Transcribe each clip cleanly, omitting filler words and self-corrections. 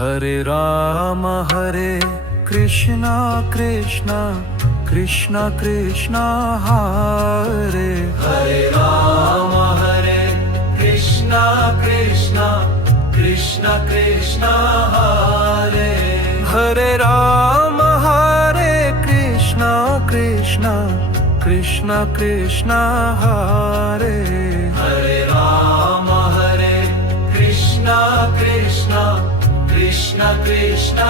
Hare Krishna Krishna Krishna Krishna Hare Hare Krishna Krishna Krishna Krishna Hare Ram Hare Krishna Krishna Krishna Krishna Hare Ram Hare Krishna Krishna Krishna Krishna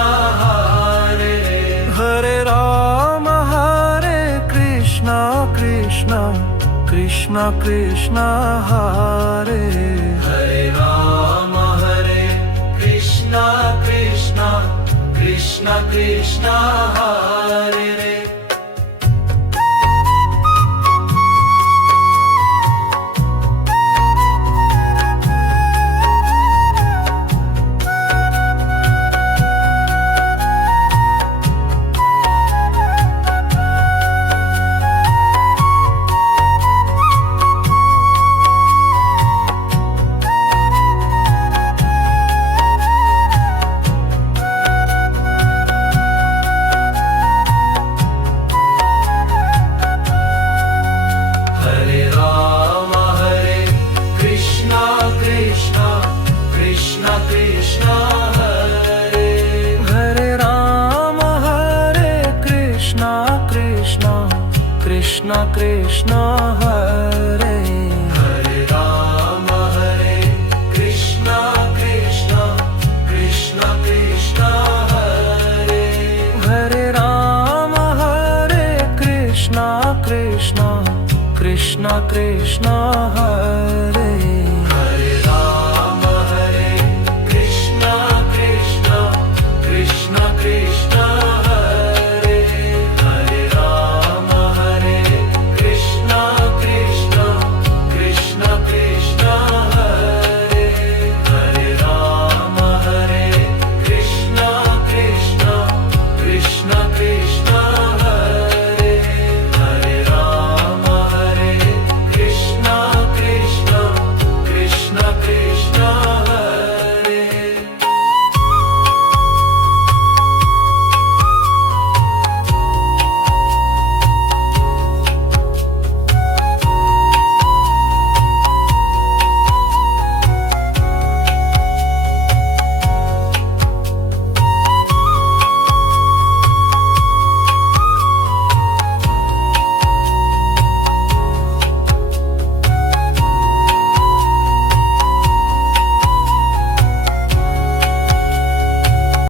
Hare Ram Hare Krishna Krishna Krishna Krishna Hare Ram Hare Krishna Krishna Krishna Krishna Hare Krishna Krishna Hare Ram Hare Krishna Krishna Krishna Krishna Hare Ram Hare Krishna Krishna Krishna Krishna Hare